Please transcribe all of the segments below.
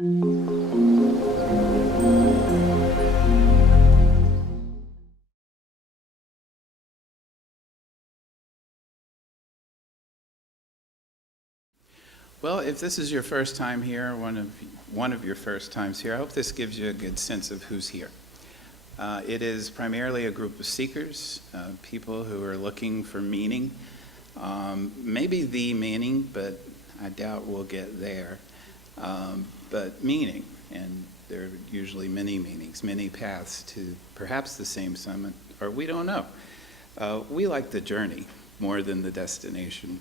Well, if this is your first time here, one of your first times here, I hope this gives you a good sense of who's here. It is primarily a group of seekers, people who are looking for meaning, maybe the meaning, but I doubt we'll get there. But meaning, and there are usually many meanings, many paths to perhaps the same summit, or we don't know. We like the journey more than the destination.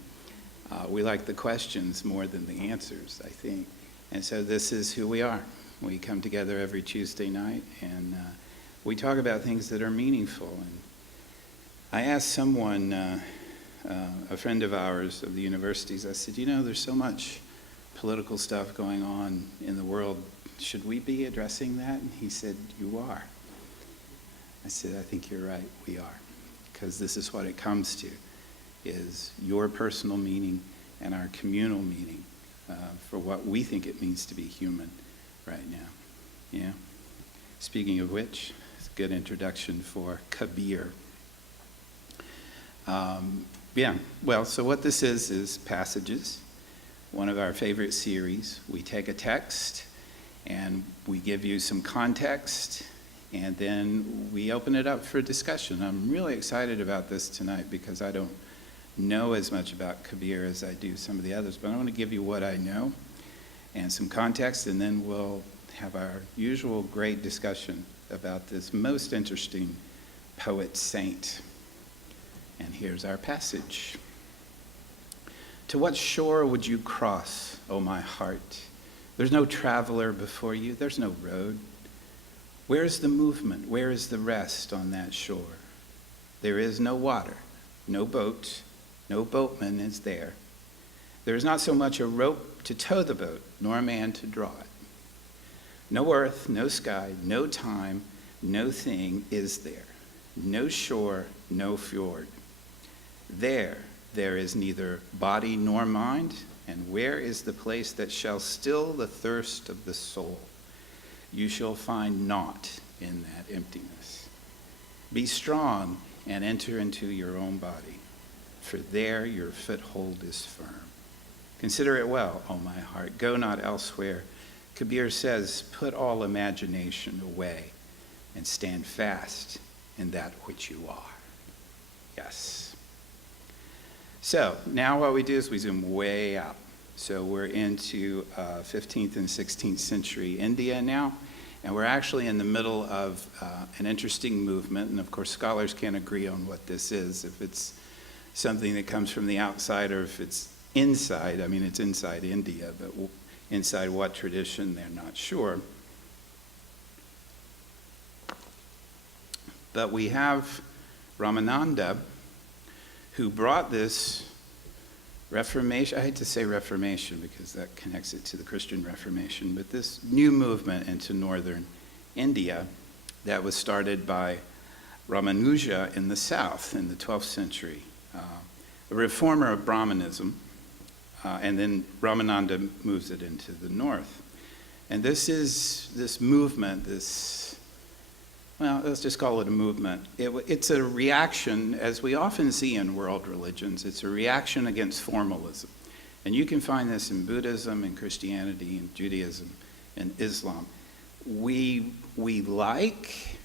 We like the questions more than the answers, I think. And so this is who we are. We come together every Tuesday night, and we talk about things that are meaningful. And I asked someone, a friend of ours of the universities, I said, there's so much political stuff going on in the world. Should we be addressing that? And he said, you are. I said, I think you're right, we are. Because this is what it comes to, is your personal meaning and our communal meaning for what we think it means to be human right now. Yeah. Speaking of which, it's a good introduction for Kabir. So what this is passages, one of our favorite series. We take a text and we give you some context, and then we open it up for discussion. I'm really excited about this tonight because I don't know as much about Kabir as I do some of the others, but I want to give you what I know and some context, and then we'll have our usual great discussion about this most interesting poet saint. And here's our passage. To what shore would you cross, O my heart? There's no traveler before you, there's no road. Where is the movement? Where is the rest on that shore? There is no water, no boat, no boatman is there. There is not so much a rope to tow the boat, nor a man to draw it. No earth, no sky, no time, no thing is there. No shore, no fjord. There is neither body nor mind, and where is the place that shall still the thirst of the soul? You shall find naught in that emptiness. Be strong and enter into your own body, for there your foothold is firm. Consider it well, O my heart, go not elsewhere. Kabir says, put all imagination away and stand fast in that which you are. Yes. So now what we do is we zoom way out. So we're into 15th and 16th century India now, and we're actually in the middle of an interesting movement, and of course scholars can't agree on what this is, if it's something that comes from the outside or if it's inside. I mean, it's inside India, but inside what tradition, they're not sure. But we have Ramananda, who brought this Reformation, I hate to say Reformation because that connects it to the Christian Reformation, but this new movement into northern India that was started by Ramanuja in the south in the 12th century, a reformer of Brahmanism, and then Ramananda moves it into the north. And this movement, let's just call it a movement. It's a reaction, as we often see in world religions, it's a reaction against formalism. And you can find this in Buddhism and Christianity and Judaism and Islam. We like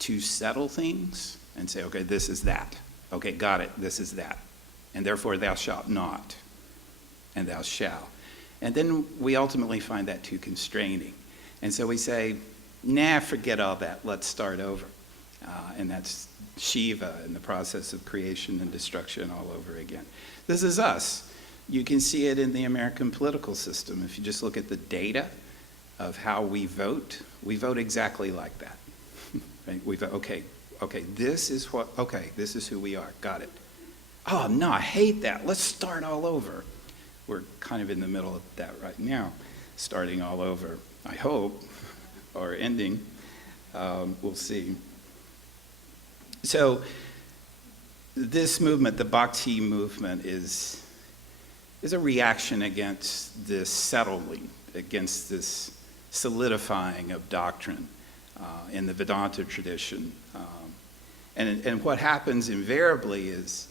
to settle things and say, okay, this is that. Okay, got it, this is that. And therefore thou shalt not, and thou shalt. And then we ultimately find that too constraining. And so we say, nah, forget all that, let's start over. And that's Shiva and the process of creation and destruction all over again. This is us. You can see it in the American political system. If you just look at the data of how we vote exactly like that. Right? We vote, okay, this is who we are, got it. Oh, no, I hate that, let's start all over. We're kind of in the middle of that right now, starting all over, I hope, or ending. We'll see. So this movement, the Bhakti movement, is a reaction against this settling against this solidifying of doctrine in the Vedanta tradition. And what happens invariably is,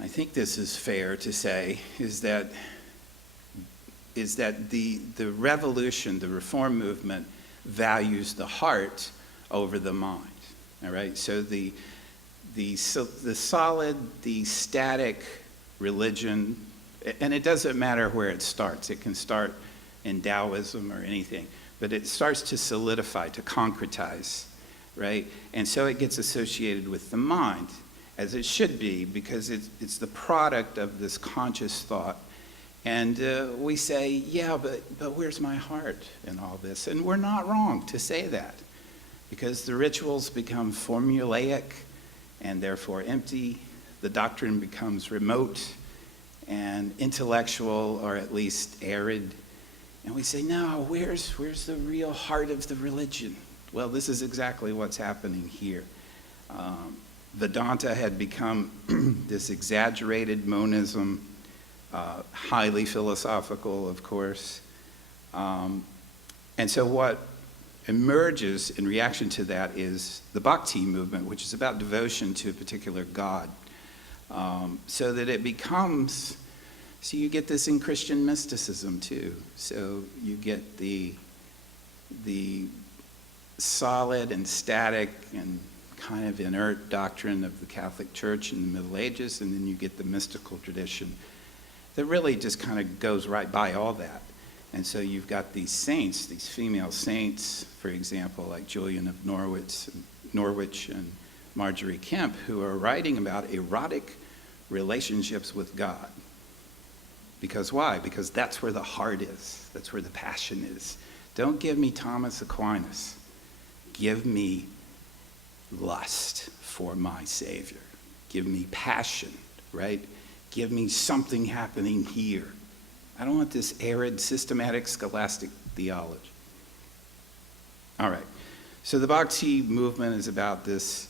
I think this is fair to say, is that the revolution, the reform movement, values the heart over the mind. All right, so the solid, the static religion, and it doesn't matter where it starts. It can start in Taoism or anything, but it starts to solidify, to concretize, right? And so it gets associated with the mind, as it should be, because it's the product of this conscious thought. And we say, yeah, but where's my heart in all this? And we're not wrong to say that, because the rituals become formulaic and therefore empty. The doctrine becomes remote and intellectual, or at least arid. And we say, no, where's the real heart of the religion? Well, this is exactly what's happening here. Vedanta had become this exaggerated monism, highly philosophical, of course. And so what emerges in reaction to that is the Bhakti movement, which is about devotion to a particular god. So that it becomes, so you get this in Christian mysticism too. So you get the solid and static and kind of inert doctrine of the Catholic Church in the Middle Ages, and then you get the mystical tradition that really just kind of goes right by all that. And so you've got these saints, these female saints, for example, like Julian of Norwich and Marjorie Kemp, who are writing about erotic relationships with God. Because why? Because that's where the heart is. That's where the passion is. Don't give me Thomas Aquinas. Give me lust for my Savior. Give me passion, right? Give me something happening here. I don't want this arid, systematic, scholastic theology. All right. So the Bhakti movement is about this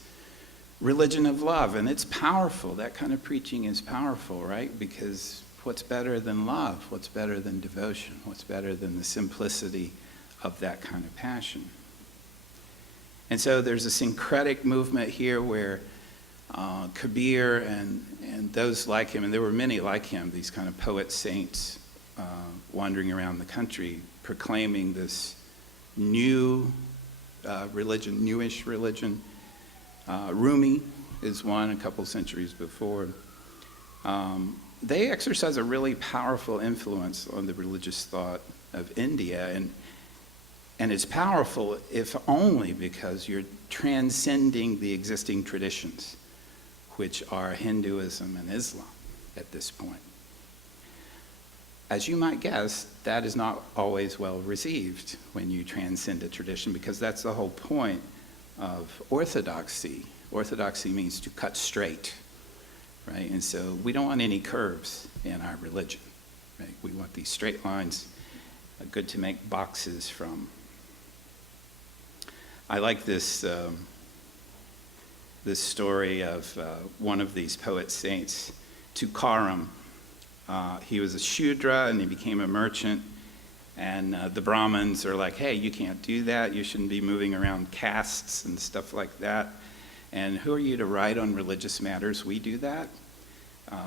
religion of love, and it's powerful. That kind of preaching is powerful, right? Because what's better than love? What's better than devotion? What's better than the simplicity of that kind of passion? And so there's a syncretic movement here where Kabir and those like him, and there were many like him, these kind of poet saints wandering around the country proclaiming this new religion, newish religion. Rumi is one a couple centuries before. They exercise a really powerful influence on the religious thought of India, and it's powerful if only because you're transcending the existing traditions, which are Hinduism and Islam at this point. As you might guess, that is not always well received when you transcend a tradition, because that's the whole point of orthodoxy. Orthodoxy means to cut straight, right? And so we don't want any curves in our religion, right? We want these straight lines, good to make boxes from. I like this this story of one of these poet saints, Tukaram. He was a Shudra and he became a merchant, and the Brahmins are like, hey, you can't do that, you shouldn't be moving around castes and stuff like that, and who are you to write on religious matters? We do that,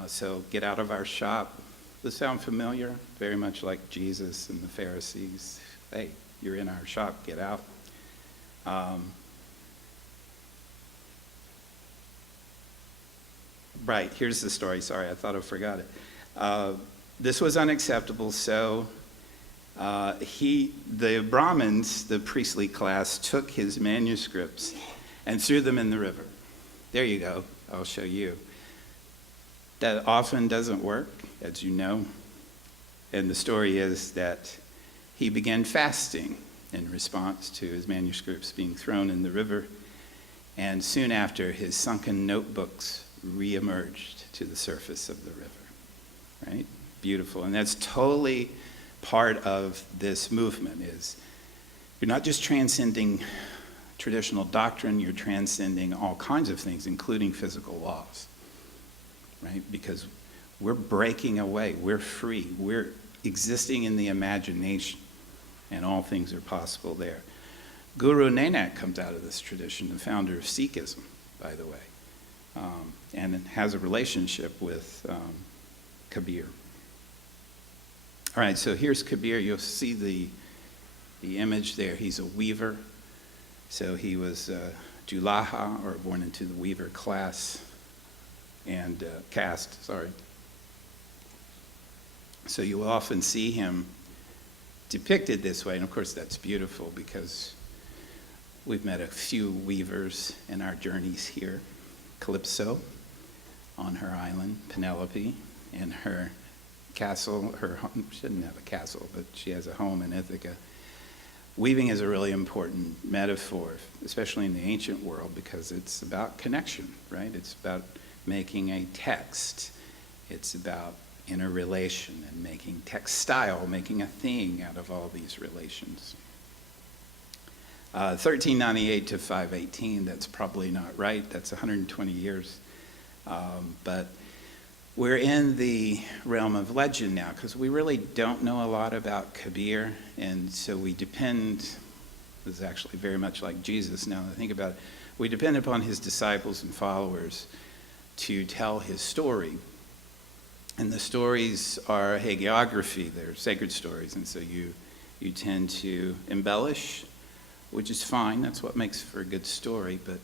so get out of our shop. Does this sound familiar? Very much like Jesus and the Pharisees. Hey, you're in our shop, get out. Right, here's the story. Sorry, I thought I forgot it. This was unacceptable, so the Brahmins, the priestly class, took his manuscripts and threw them in the river. There you go, I'll show you. That often doesn't work, as you know. And the story is that he began fasting in response to his manuscripts being thrown in the river. And soon after, his sunken notebooks re-emerged to the surface of the river, right? Beautiful. And that's totally part of this movement, is you're not just transcending traditional doctrine, you're transcending all kinds of things, including physical laws, right? Because we're breaking away, we're free, we're existing in the imagination. and all things are possible there. Guru Nanak comes out of this tradition, the founder of Sikhism, by the way, and has a relationship with Kabir. All right, so here's Kabir. You'll see the image there. He's a weaver. So he was Julaha, or born into the weaver class and caste, sorry. So you will often see him depicted this way, and of course that's beautiful because we've met a few weavers in our journeys here. Calypso on her island, Penelope in her castle, her home, she didn't have a castle, but she has a home in Ithaca. Weaving is a really important metaphor, especially in the ancient world, because it's about connection, right? It's about making a text. It's about interrelation and making textile, making a thing out of all these relations. 1398 to 518, that's probably not right. That's 120 years. But we're in the realm of legend now because we really don't know a lot about Kabir, and so we depend, this is actually very much like Jesus now that I think about it, we depend upon his disciples and followers to tell his story. And the stories are hagiography, they're sacred stories, and so you tend to embellish, which is fine, that's what makes for a good story, but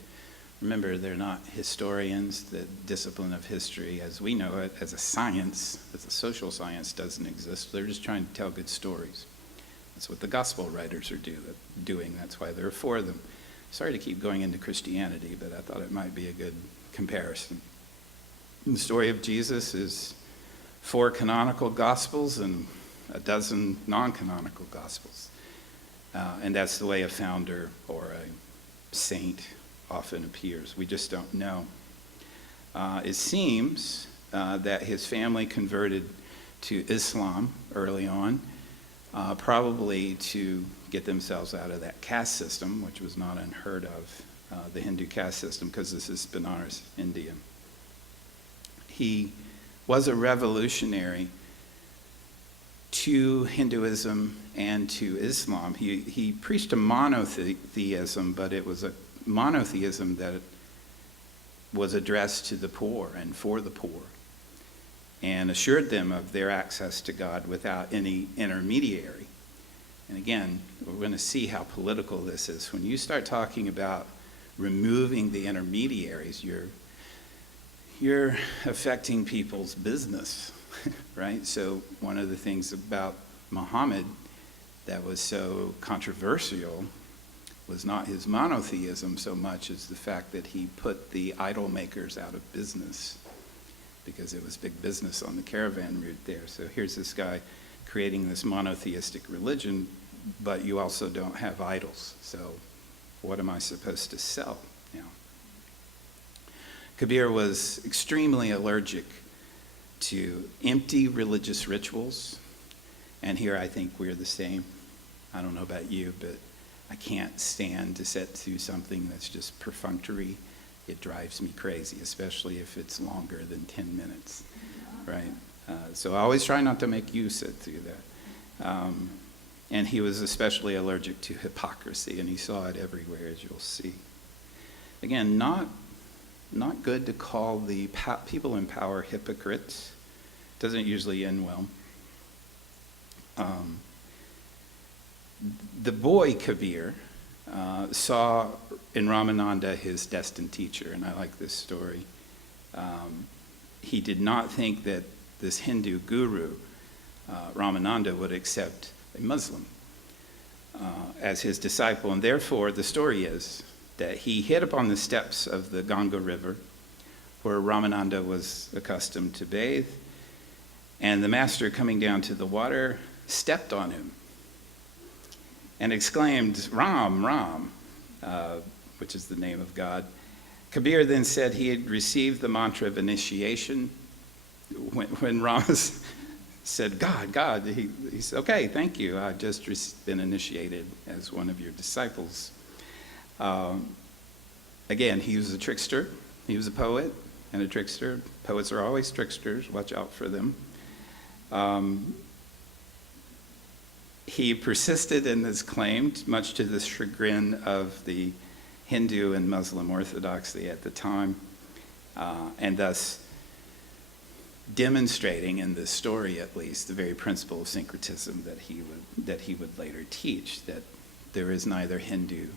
remember, they're not historians. The discipline of history, as we know it, as a science, as a social science, doesn't exist. They're just trying to tell good stories. That's what the gospel writers are doing. That's why there are four of them. Sorry to keep going into Christianity, but I thought it might be a good comparison. And the story of Jesus is 4 canonical gospels and a dozen non-canonical gospels. And that's the way a founder or a saint often appears. We just don't know. It seems that his family converted to Islam early on, probably to get themselves out of that caste system, which was not unheard of, the Hindu caste system, because this is Benares, India. He was a revolutionary to Hinduism and to Islam. He preached a monotheism, but it was a monotheism that was addressed to the poor and for the poor, and assured them of their access to God without any intermediary. And again, we're going to see how political this is. When you start talking about removing the intermediaries, you're affecting people's business, right? So one of the things about Muhammad that was so controversial was not his monotheism so much as the fact that he put the idol makers out of business, because it was big business on the caravan route there. So here's this guy creating this monotheistic religion, but you also don't have idols. So what am I supposed to sell now? Kabir was extremely allergic to empty religious rituals. And here I think we're the same. I don't know about you, but I can't stand to sit through something that's just perfunctory. It drives me crazy, especially if it's longer than 10 minutes, right? So I always try not to make you sit through that. And he was especially allergic to hypocrisy, and he saw it everywhere, as you'll see. Again, not good to call the people in power hypocrites. Doesn't usually end well. The boy Kabir saw in Ramananda his destined teacher, and I like this story. He did not think that this Hindu guru, Ramananda, would accept a Muslim as his disciple, and therefore the story is that he hit upon the steps of the Ganga River where Ramananda was accustomed to bathe, and the master coming down to the water stepped on him and exclaimed, "Ram, Ram," which is the name of God. Kabir then said he had received the mantra of initiation. When Ram said, God, he said, "Okay, thank you. I've just been initiated as one of your disciples." Again, he was a trickster. He was a poet and a trickster. Poets are always tricksters. Watch out for them. He persisted in this claim, much to the chagrin of the Hindu and Muslim orthodoxy at the time, and thus demonstrating in this story, at least, the very principle of syncretism that he would later teach, that there is neither Hindu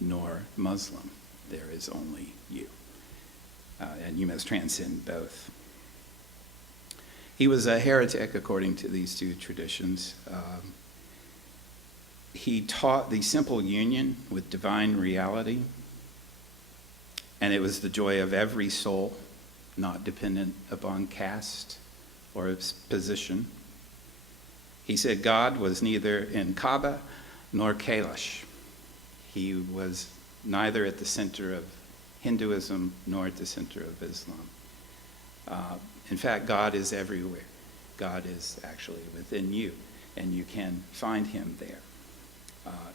nor Muslim. There is only you, and you must transcend both. He was a heretic according to these two traditions. He taught the simple union with divine reality, and it was the joy of every soul, not dependent upon caste or its position. He said God was neither in Kaaba nor Kailash. He was neither at the center of Hinduism nor at the center of Islam. In fact, God is everywhere. God is actually within you, and you can find him there.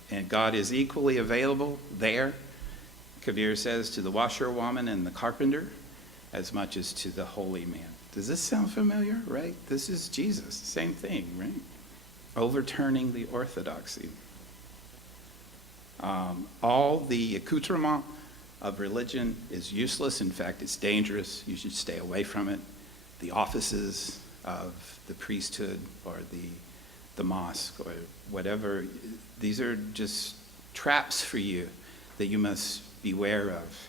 And God is equally available there, Kabir says, to the washerwoman and the carpenter, as much as to the holy man. Does this sound familiar, right? This is Jesus, same thing, right? Overturning the orthodoxy. All the accoutrement of religion is useless. In fact, it's dangerous. You should stay away from it. The offices of the priesthood or the mosque or whatever, these are just traps for you that you must beware of.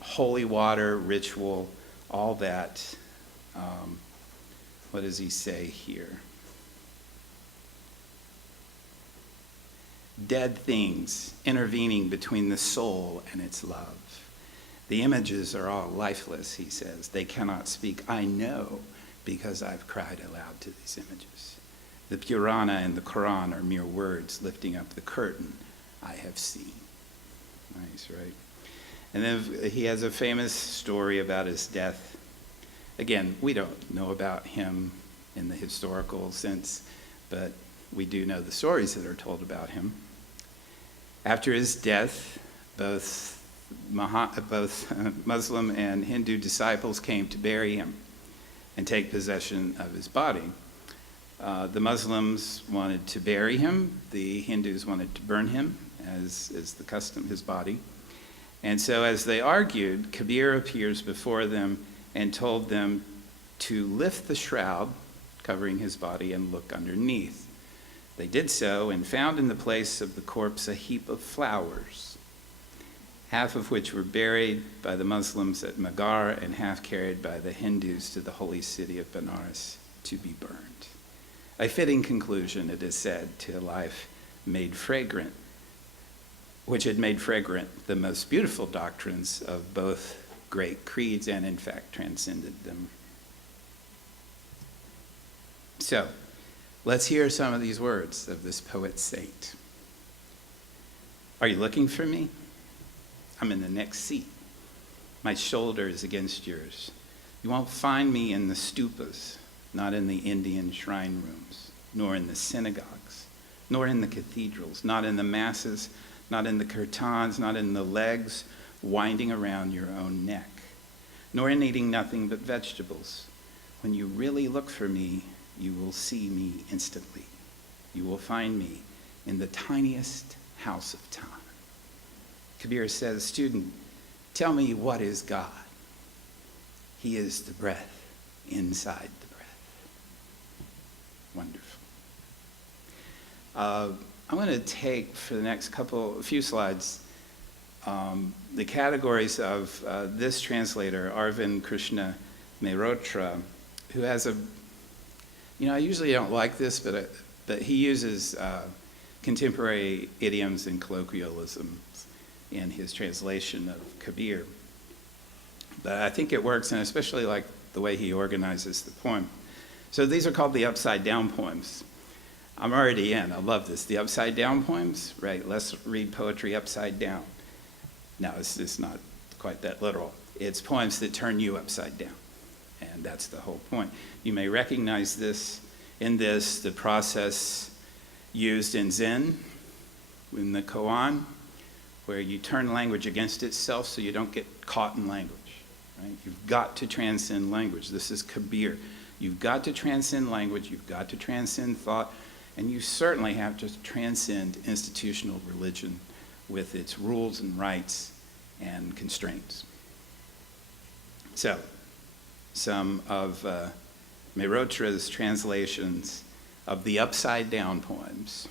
Holy water, ritual, all that. What does he say here? Dead things intervening between the soul and its love. The images are all lifeless, he says. They cannot speak. I know because I've cried aloud to these images. The Purana and the Quran are mere words lifting up the curtain I have seen. Nice, right? And then he has a famous story about his death. Again, we don't know about him in the historical sense, but we do know the stories that are told about him. After his death, both Muslim and Hindu disciples came to bury him and take possession of his body. The Muslims wanted to bury him. The Hindus wanted to burn him, as is the custom, his body. And so as they argued, Kabir appears before them and told them to lift the shroud covering his body and look underneath. They did so and found in the place of the corpse a heap of flowers, half of which were buried by the Muslims at Maghar and half carried by the Hindus to the holy city of Benares to be burned. A fitting conclusion, it is said, to a life made fragrant, which had made fragrant the most beautiful doctrines of both great creeds and, in fact, transcended them. So, let's hear some of these words of this poet saint. Are you looking for me? I'm in the next seat. My shoulder is against yours. You won't find me in the stupas, not in the Indian shrine rooms, nor in the synagogues, nor in the cathedrals, not in the masses, not in the kirtans, not in the legs winding around your own neck, nor in eating nothing but vegetables. When you really look for me, you will see me instantly. You will find me in the tiniest house of time. Kabir says, student, tell me what is God? He is the breath inside the breath. Wonderful. I'm going to take, for the next few slides, the categories of this translator, Arvind Krishna Mehrotra, who has I usually don't like this, but he uses contemporary idioms and colloquialisms in his translation of Kabir. But I think it works, and especially like the way he organizes the poem. So these are called the upside down poems. I'm already in. I love this. The upside down poems, right? Let's read poetry upside down. No, it's not quite that literal. It's poems that turn you upside down. And that's the whole point. You may recognize this, the process used in Zen, in the koan, where you turn language against itself so you don't get caught in language. Right? You've got to transcend language. This is Kabir. You've got to transcend language. You've got to transcend thought And you certainly have to transcend institutional religion with its rules and rights and constraints. So, some of Mairotra's translations of the upside down poems.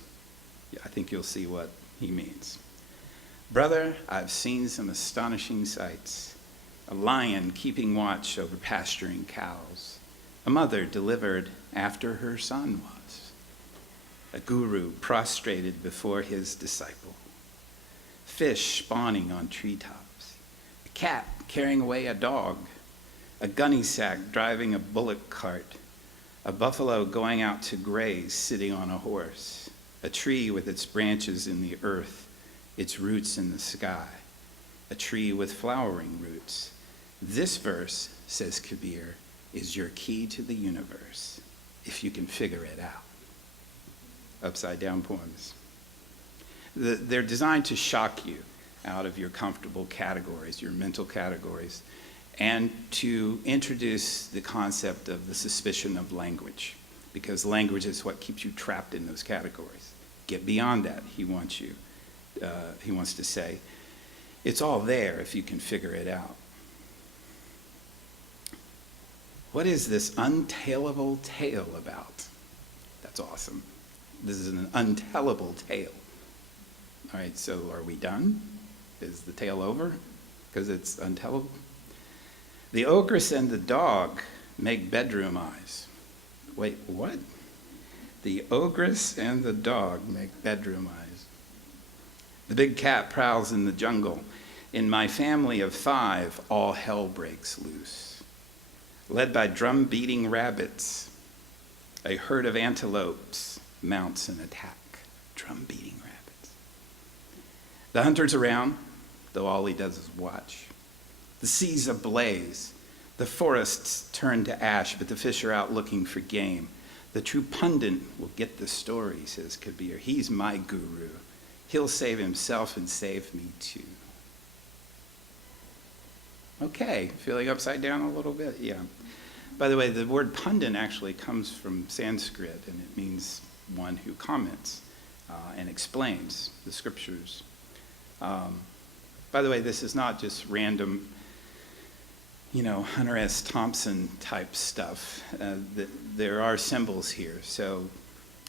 I think you'll see what he means. Brother, I've seen some astonishing sights. A lion keeping watch over pasturing cows. A mother delivered after her son was. A guru prostrated before his disciple. Fish spawning on treetops. A cat carrying away a dog. A gunny sack driving a bullock cart. A buffalo going out to graze sitting on a horse. A tree with its branches in the earth, its roots in the sky. A tree with flowering roots. This verse, says Kabir, is your key to the universe, if you can figure it out. Upside down poems. They're designed to shock you out of your comfortable categories, your mental categories, and to introduce the concept of the suspicion of language, because language is what keeps you trapped in those categories. Get beyond that, he wants to say. It's all there if you can figure it out. What is this untellable tale about? That's awesome. This is an untellable tale. All right, so are we done? Is the tale over? Because it's untellable? The ogress and the dog make bedroom eyes. Wait, what? The ogress and the dog make bedroom eyes. The big cat prowls in the jungle. In my family of 5, all hell breaks loose. Led by drum-beating rabbits, a herd of antelopes mounts an attack. Drum-beating rabbits. The hunter's around, though all he does is watch. The sea's ablaze. The forests turn to ash, but the fish are out looking for game. The true pundit will get the story, says Kabir. He's my guru. He'll save himself and save me too. Okay, feeling upside down a little bit? Yeah. By the way, the word pundit actually comes from Sanskrit, and it means one who comments and explains the scriptures. By the way, this is not just random, Hunter S. Thompson type stuff. There are symbols here. So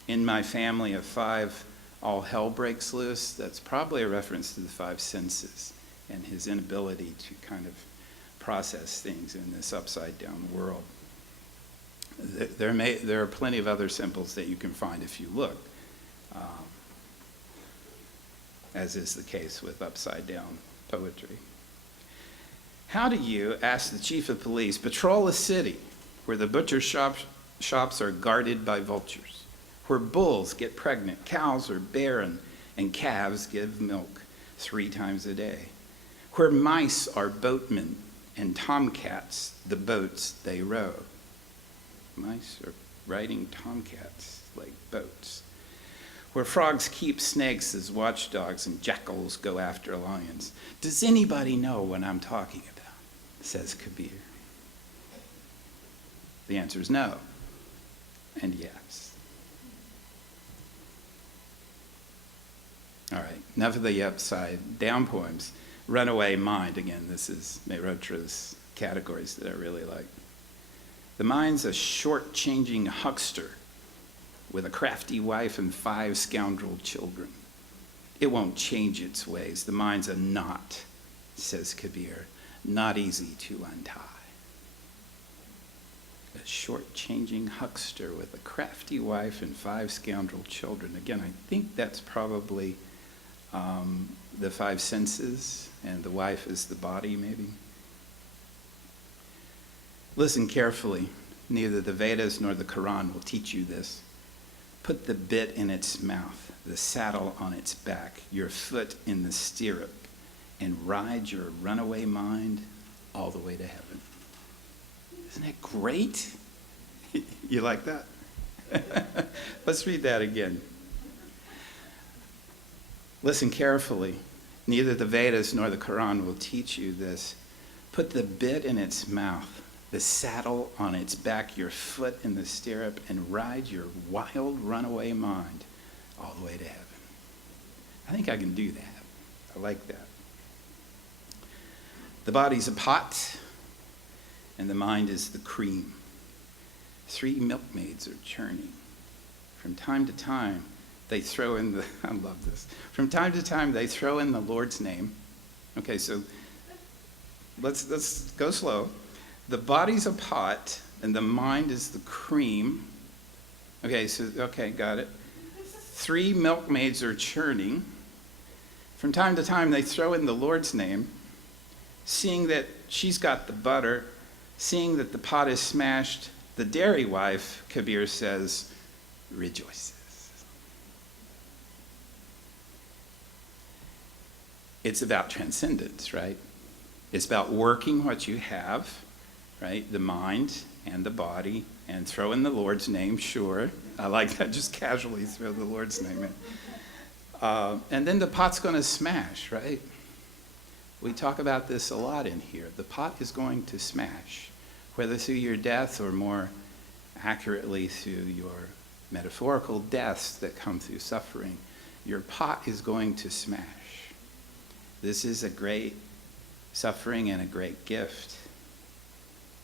in my family of 5, all hell breaks loose. That's probably a reference to the 5 senses and his inability to kind of process things in this upside down world. There are plenty of other symbols that you can find if you look, as is the case with upside down poetry. How do you, ask the chief of police, patrol a city where the butcher shops are guarded by vultures, where bulls get pregnant, cows are barren, and calves give milk 3 times a day, where mice are boatmen and tomcats the boats they row? Mice are riding tomcats like boats. Where frogs keep snakes as watchdogs and jackals go after lions. Does anybody know what I'm talking about? Says Kabir. The answer is no and yes. All right, enough of the upside down poems. Runaway mind, again, this is Mairotra's categories that I really like. The mind's a short-changing huckster with a crafty wife and 5 scoundrel children. It won't change its ways. The mind's a knot, says Kabir, not easy to untie. A short-changing huckster with a crafty wife and 5 scoundrel children. Again, I think that's probably the 5 senses, and the wife is the body, maybe. Listen carefully. Neither the Vedas nor the Quran will teach you this. Put the bit in its mouth, the saddle on its back, your foot in the stirrup, and ride your runaway mind all the way to heaven. Isn't that great? You like that? Let's read that again. Listen carefully. Neither the Vedas nor the Quran will teach you this. Put the bit in its mouth, the saddle on its back, your foot in the stirrup, and ride your wild runaway mind all the way to heaven. I think I can do that. I like that. The body's a pot, and the mind is the cream. 3 milkmaids are churning. From time to time, they throw in the, I love this. From time to time, they throw in the Lord's name. Okay, so let's go slow. The body's a pot, and the mind is the cream. Okay, got it. 3 milkmaids are churning. From time to time, they throw in the Lord's name, seeing that she's got the butter, seeing that the pot is smashed. The dairy wife, Kabir says, rejoices. It's about transcendence, right? It's about working what you have, right? The mind and the body, and throw in the Lord's name, sure. I like that, just casually throw the Lord's name in. And then the pot's going to smash, right? We talk about this a lot in here. The pot is going to smash, whether through your death or more accurately through your metaphorical deaths that come through suffering. Your pot is going to smash. This is a great suffering and a great gift,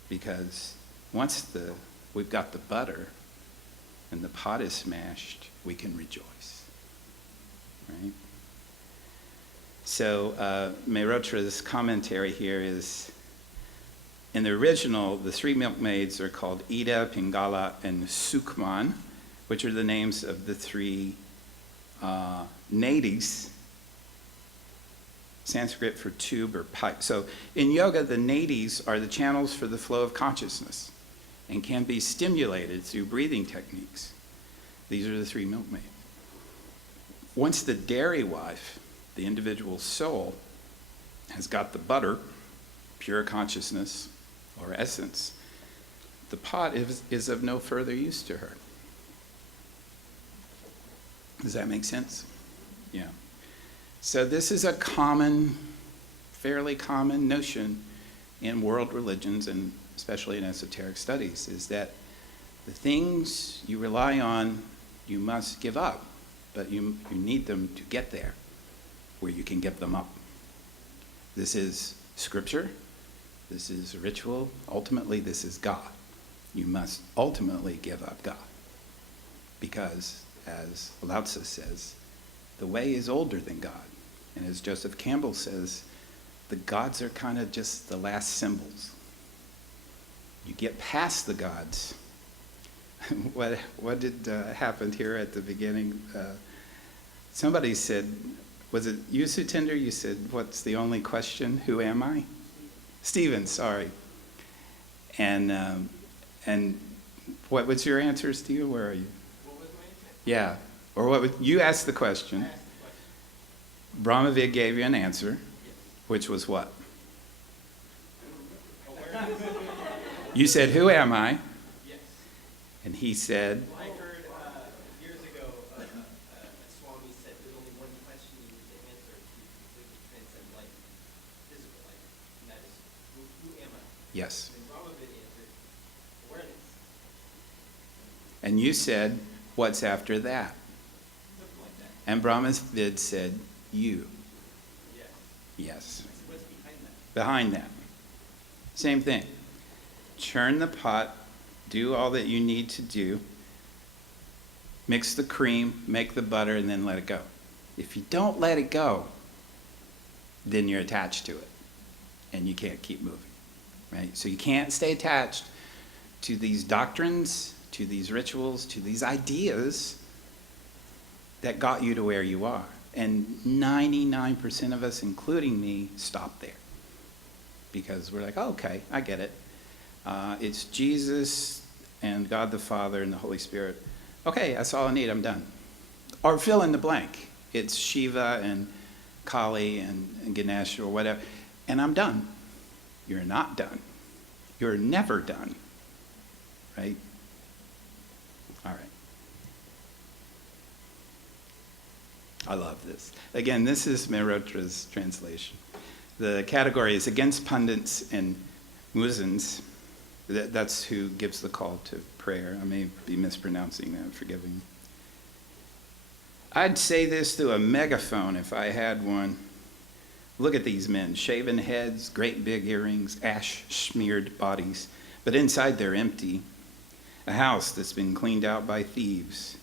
because once we've got the butter and the pot is smashed, we can rejoice, right? So Mehrotra's commentary here is, in the original, the 3 milkmaids are called Ida, Pingala, and Sukman, which are the names of the 3 nadis, Sanskrit for tube or pipe. So in yoga, the nadis are the channels for the flow of consciousness and can be stimulated through breathing techniques. These are the 3 milkmaids. Once the dairy wife, the individual soul, has got the butter, pure consciousness or essence, the pot is of no further use to her. Does that make sense? Yeah. So this is a fairly common notion in world religions, and especially in esoteric studies, is that the things you rely on, you must give up, but you need them to get there, where you can give them up. This is scripture, this is ritual, ultimately this is God. You must ultimately give up God, because, as Lao Tzu says, the way is older than God. And as Joseph Campbell says, the gods are kind of just the last symbols. You get past the gods. What did happen here at the beginning? Somebody said, was it you, Sutinder? You said, what's the only question? Who am I? Stephen, sorry. And what was your answer, Stephen? Where are you? What was my answer? Yeah. Or what was, you asked the question. Brahmavid gave you an answer, which was what? You said, who am I? Yes. And he said, I heard years ago a Swami said there's only one question you need to answer to completely transcend life, physical life, and that is, who am I? yes. And Brahmavid answered, awareness. And you said, what's after that? Something like that. And Brahmavid said, you. Yes. Yes. What's behind that? Behind that. Same thing. Churn the pot, do all that you need to do, mix the cream, make the butter, and then let it go. If you don't let it go, then you're attached to it, and you can't keep moving, right? So you can't stay attached to these doctrines, to these rituals, to these ideas that got you to where you are. And 99% of us, including me, stop there. Because we're like, oh, okay, I get it. It's Jesus and God the Father and the Holy Spirit. Okay, that's all I need, I'm done. Or fill in the blank. It's Shiva and Kali and Ganesh or whatever. And I'm done. You're not done. You're never done. Right? All right. I love this. Again, this is Mehrotra's translation. The category is against pundits and muezzins. That's who gives the call to prayer. I may be mispronouncing that, forgive me. I'd say this through a megaphone if I had one. Look at these men, shaven heads, great big earrings, ash-smeared bodies, but inside they're empty. A house that's been cleaned out by thieves.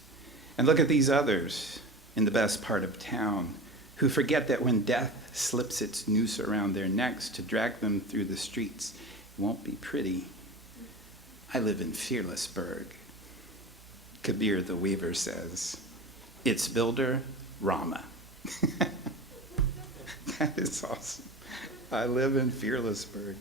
And look at these others in the best part of town who forget that when death slips its noose around their necks to drag them through the streets, it won't be pretty. I live in Fearlessburg. Kabir the Weaver says, its builder, Rama. That is awesome. I live in Fearlessburg.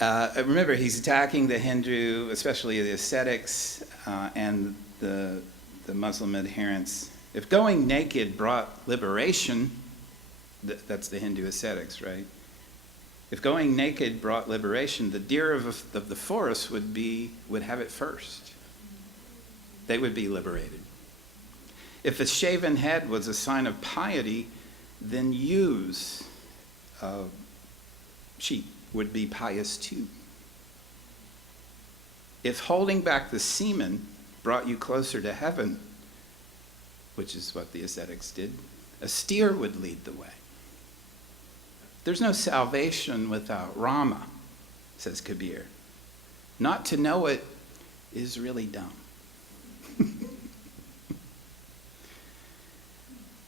Remember, he's attacking the Hindu, especially the ascetics and the Muslim adherents. If going naked brought liberation, that's the Hindu ascetics, right? If going naked brought liberation, the deer of the forest would have it first. They would be liberated. If a shaven head was a sign of piety, then ewes, sheep, would be pious too. If holding back the semen brought you closer to heaven, which is what the ascetics did, a steer would lead the way. There's no salvation without Rama, says Kabir. Not to know it is really dumb.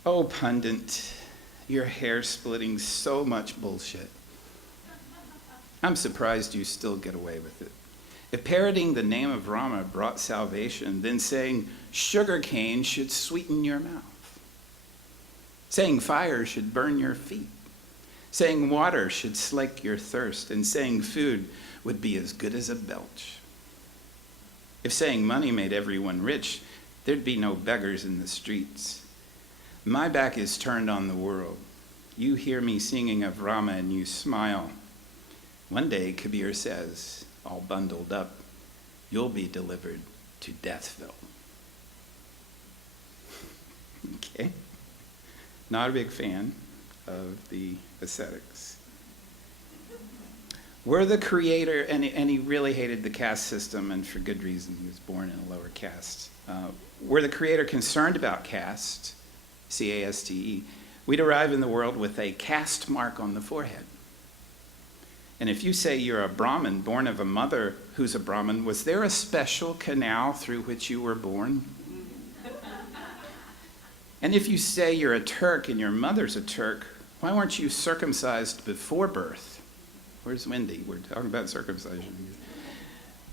Oh, pundit, your hair splitting so much bullshit. I'm surprised you still get away with it. If parroting the name of Rama brought salvation, then saying sugar cane should sweeten your mouth. Saying fire should burn your feet. Saying water should slake your thirst. And saying food would be as good as a belch. If saying money made everyone rich, there'd be no beggars in the streets. My back is turned on the world. You hear me singing of Rama and you smile. One day, Kabir says, all bundled up, you'll be delivered to Deathville. Okay? Not a big fan of the ascetics. Were the creator, and he really hated the caste system, and for good reason, he was born in a lower caste. Were the creator concerned about caste, C-A-S-T-E, we'd arrive in the world with a caste mark on the forehead. And if you say you're a Brahmin, born of a mother who's a Brahmin, was there a special canal through which you were born? And if you say you're a Turk and your mother's a Turk, why weren't you circumcised before birth? Where's Wendy? We're talking about circumcision.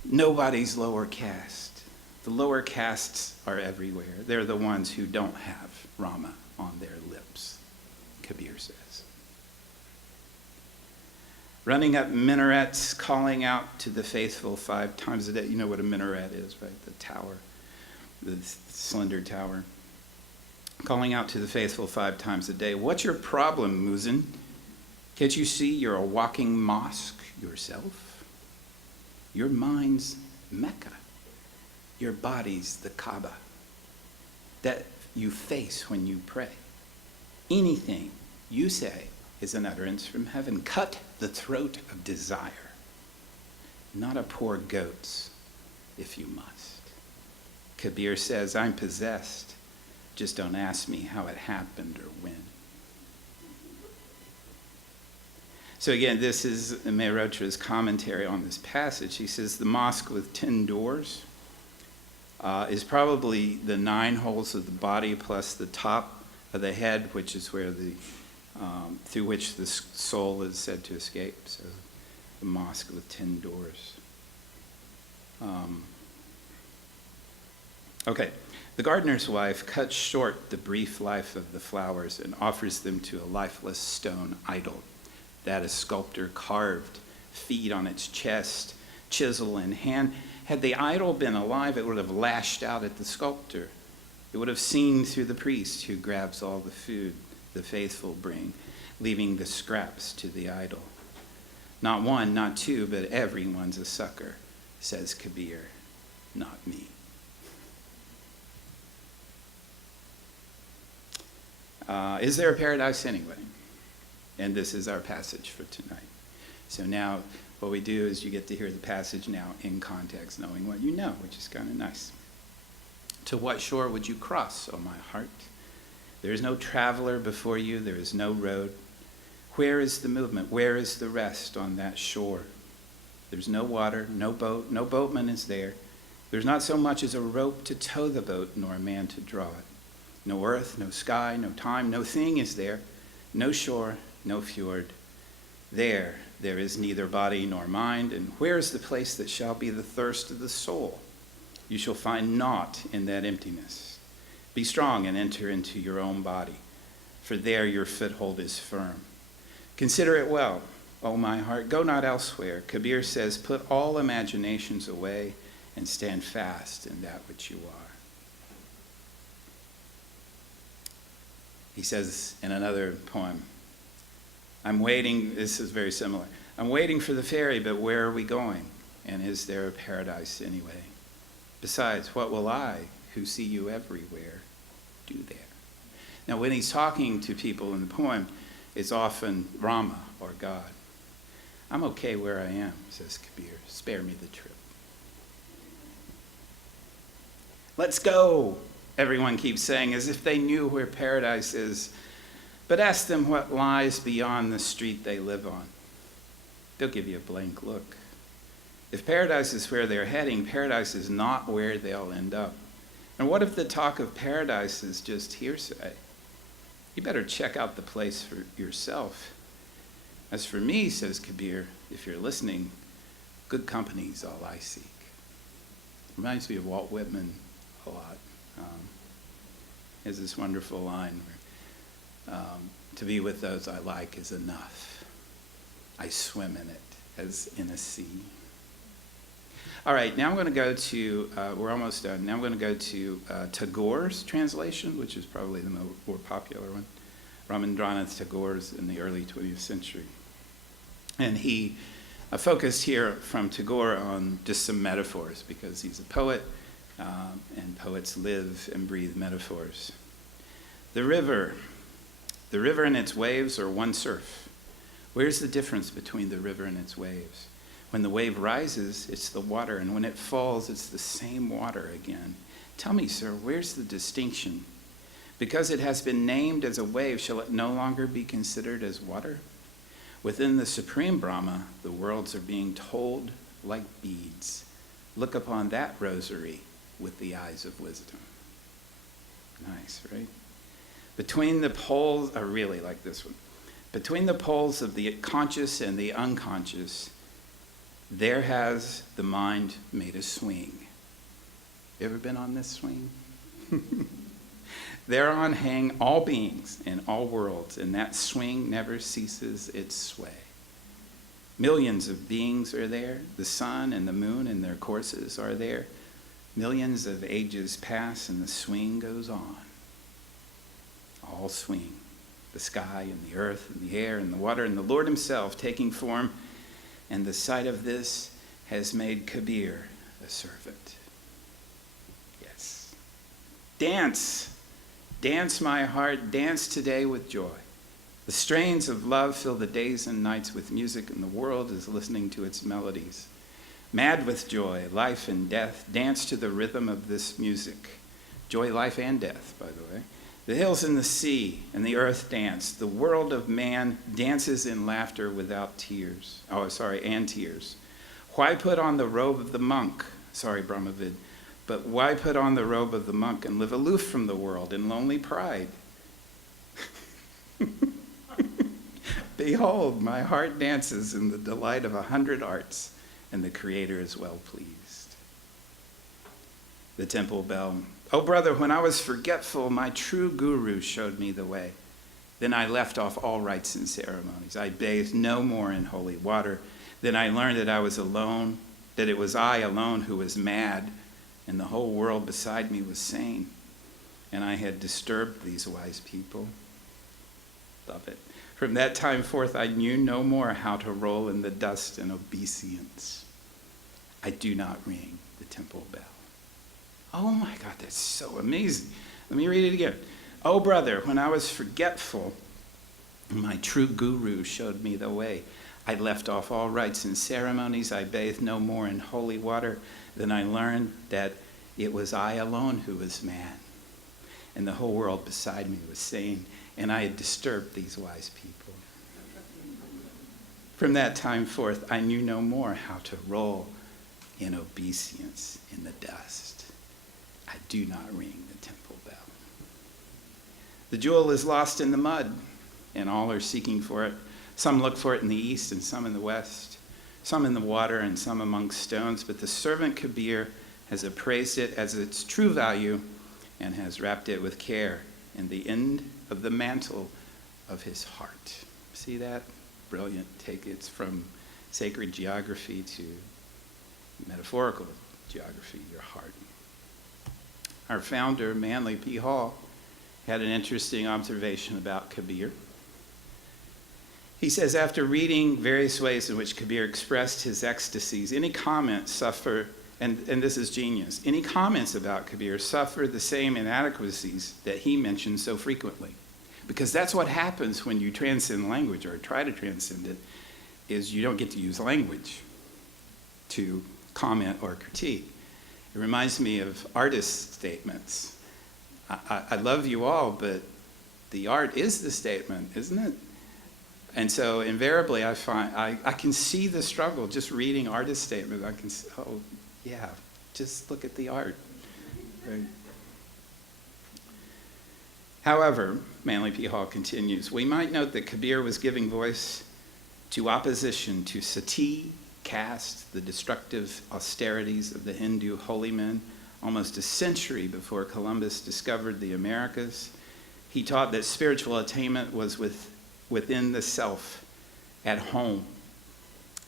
Nobody's lower caste. The lower castes are everywhere. They're the ones who don't have Rama on their lips, Kabir says. Running up minarets, calling out to the faithful 5 times a day. You know what a minaret is, right? The tower, the slender tower. Calling out to the faithful 5 times a day. What's your problem, Muzin? Can't you see you're a walking mosque yourself? Your mind's Mecca. Your body's the Kaaba that you face when you pray. Anything you say is an utterance from heaven. Cut the throat of desire, not a poor goat's, if you must. Kabir says, I'm possessed. Just don't ask me how it happened or when. So again, this is Mehrotra's commentary on this passage. He says the mosque with 10 doors is probably the 9 holes of the body plus the top of the head, which is where through which the soul is said to escape. So the mosque with 10 doors. Okay, the gardener's wife cuts short the brief life of the flowers and offers them to a lifeless stone idol that a sculptor carved, feet on its chest, chisel in hand. Had the idol been alive, it would have lashed out at the sculptor. It would have seen through the priest who grabs all the food the faithful bring, leaving the scraps to the idol. Not one, not 2, but everyone's a sucker, says Kabir, not me. Is there a paradise anyway? And this is our passage for tonight. So now what we do is you get to hear the passage now in context, knowing what you know, which is kind of nice. To what shore would you cross, O my heart? There is no traveler before you. There is no road. Where is the movement? Where is the rest on that shore? There's no water, no boat, no boatman is there. There's not so much as a rope to tow the boat, nor a man to draw it. No earth, no sky, no time, no thing is there. No shore, no fjord. There is neither body nor mind. And where is the place that shall be the thirst of the soul? You shall find naught in that emptiness. Be strong and enter into your own body, for there your foothold is firm. Consider it well, O my heart, go not elsewhere. Kabir says, put all imaginations away and stand fast in that which you are. He says in another poem, I'm waiting, this is very similar, I'm waiting for the ferry, but where are we going? And is there a paradise anyway? Besides, what will I, who see you everywhere, do there? Now, when he's talking to people in the poem, it's often Brahma or God. I'm okay where I am, says Kabir. Spare me the trip. Let's go, everyone keeps saying, as if they knew where paradise is. But ask them what lies beyond the street they live on. They'll give you a blank look. If paradise is where they're heading, paradise is not where they'll end up. And what if the talk of paradise is just hearsay? You better check out the place for yourself. As for me, says Kabir, if you're listening, good company is all I seek. Reminds me of Walt Whitman a lot. He has this wonderful line where, to be with those I like is enough. I swim in it as in a sea. All right, now I'm going to go to, we're almost done. Now I'm going to go to Tagore's translation, which is probably the more popular one. Rabindranath Tagore's in the early 20th century. And he focused here from Tagore on just some metaphors because he's a poet, and poets live and breathe metaphors. The river and its waves are one surf. Where's the difference between the river and its waves? When the wave rises, it's the water, and when it falls, it's the same water again. Tell me, sir, where's the distinction? Because it has been named as a wave, shall it no longer be considered as water? Within the supreme Brahma, the worlds are being told like beads. Look upon that rosary with the eyes of wisdom. Nice, right? Between the poles, I really like this one. Between the poles of the conscious and the unconscious, there has the mind made a swing. You ever been on this swing? Thereon hang all beings in all worlds, and that swing never ceases its sway. Millions of beings are there. The sun and the moon and their courses are there. Millions of ages pass, and the swing goes on. All swing. The sky and the earth and the air and the water and the Lord himself taking form. And the sight of this has made Kabir a servant. Yes. Dance. Dance, my heart. Dance today with joy. The strains of love fill the days and nights with music, and the world is listening to its melodies. Mad with joy, life and death, dance to the rhythm of this music. Joy, life, and death, by the way. The hills and the sea and the earth dance. The world of man dances in laughter without tears. And tears. Why put on the robe of the monk? Brahmavid. But why put on the robe of the monk and live aloof from the world in lonely pride? Behold, my heart dances in the delight of 100 arts, and the Creator is well pleased. The temple bell. Oh, brother, when I was forgetful, my true guru showed me the way. Then I left off all rites and ceremonies. I bathed no more in holy water. Then I learned that I was alone, that it was I alone who was mad, and the whole world beside me was sane. And I had disturbed these wise people. Love it. From that time forth, I knew no more how to roll in the dust and obeisance. I do not ring the temple bell. Oh my God, that's so amazing. Let me read it again. Oh brother, when I was forgetful, my true guru showed me the way. I left off all rites and ceremonies. I bathed no more in holy water. Then I learned that it was I alone who was man, and the whole world beside me was sane, and I had disturbed these wise people. From that time forth, I knew no more how to roll in obeisance in the dust. I do not ring the temple bell. The jewel is lost in the mud, and all are seeking for it. Some look for it in the east and some in the west, some in the water and some amongst stones. But the servant Kabir has appraised it as its true value and has wrapped it with care in the end of the mantle of his heart. See that? Brilliant. Take it from sacred geography to metaphorical geography, your heart. Our founder, Manly P. Hall, had an interesting observation about Kabir. He says, after reading various ways in which Kabir expressed his ecstasies, any comments suffer, and this is genius, any comments about Kabir suffer the same inadequacies that he mentions so frequently. Because that's what happens when you transcend language or try to transcend it, is you don't get to use language to comment or critique. It reminds me of artist statements. I love you all, but the art is the statement, isn't it? And so invariably I find, I can see the struggle just reading artist statements. I can see, oh yeah, just look at the art. Right? However, Manly P. Hall continues, we might note that Kabir was giving voice to opposition to sati, caste, the destructive austerities of the Hindu holy men, almost a century before Columbus discovered the Americas. He taught that spiritual attainment was within the self, at home.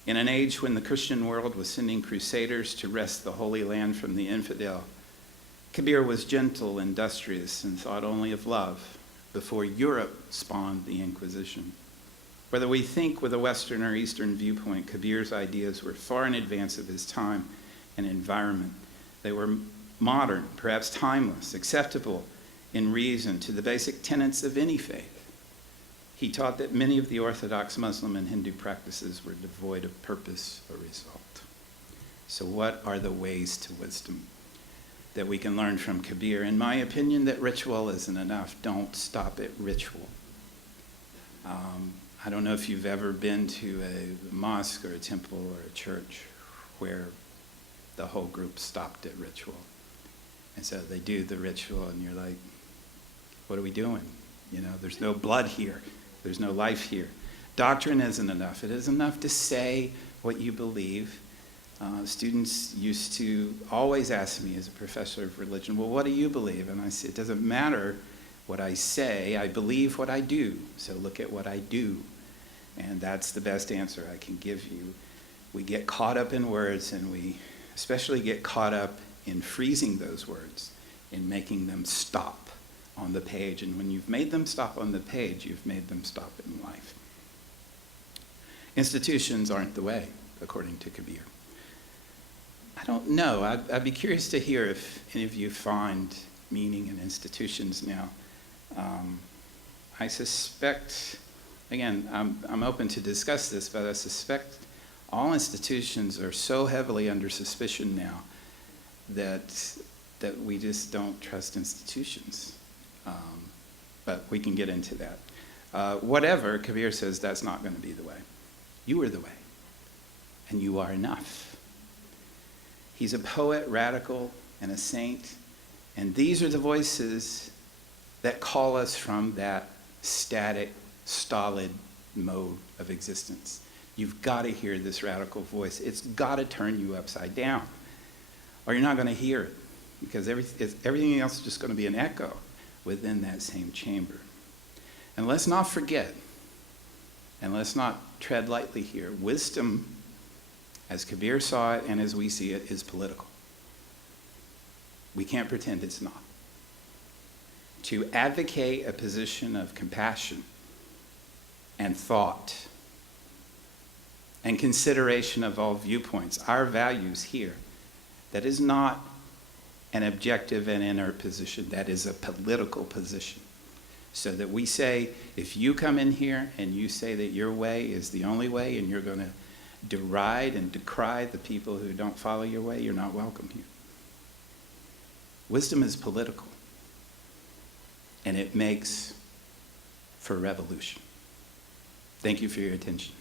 In an age when the Christian world was sending crusaders to wrest the Holy Land from the infidel, Kabir was gentle, industrious, and thought only of love before Europe spawned the Inquisition. Whether we think with a Western or Eastern viewpoint, Kabir's ideas were far in advance of his time and environment. They were modern, perhaps timeless, acceptable in reason to the basic tenets of any faith. He taught that many of the Orthodox Muslim and Hindu practices were devoid of purpose or result. So what are the ways to wisdom that we can learn from Kabir? In my opinion, that ritual isn't enough. Don't stop at ritual. I don't know if you've ever been to a mosque or a temple or a church where the whole group stopped at ritual. And so they do the ritual and you're like, what are we doing? You know, there's no blood here. There's no life here. Doctrine isn't enough. It isn't enough to say what you believe. Students used to always ask me as a professor of religion, well, what do you believe? And I said, it doesn't matter what I say. I believe what I do. So look at what I do. And that's the best answer I can give you. We get caught up in words, and we especially get caught up in freezing those words, in making them stop on the page. And when you've made them stop on the page, you've made them stop in life. Institutions aren't the way, according to Kabir. I don't know. I'd be curious to hear if any of you find meaning in institutions now. I suspect, again, I'm open to discuss this, but I suspect all institutions are so heavily under suspicion now that we just don't trust institutions. But we can get into that. Whatever, Kabir says that's not going to be the way. You are the way, and you are enough. He's a poet, radical, and a saint, and these are the voices that call us from that static, stolid mode of existence. You've got to hear this radical voice. It's got to turn you upside down, or you're not going to hear it, because everything else is just going to be an echo within that same chamber. And let's not forget, and let's not tread lightly here, wisdom, as Kabir saw it and as we see it, is political. We can't pretend it's not. To advocate a position of compassion and thought and consideration of all viewpoints, our values here, that is not an objective and inert position. That is a political position. So that we say, if you come in here and you say that your way is the only way and you're going to deride and decry the people who don't follow your way, you're not welcome here. Wisdom is political, and it makes for revolution. Thank you for your attention.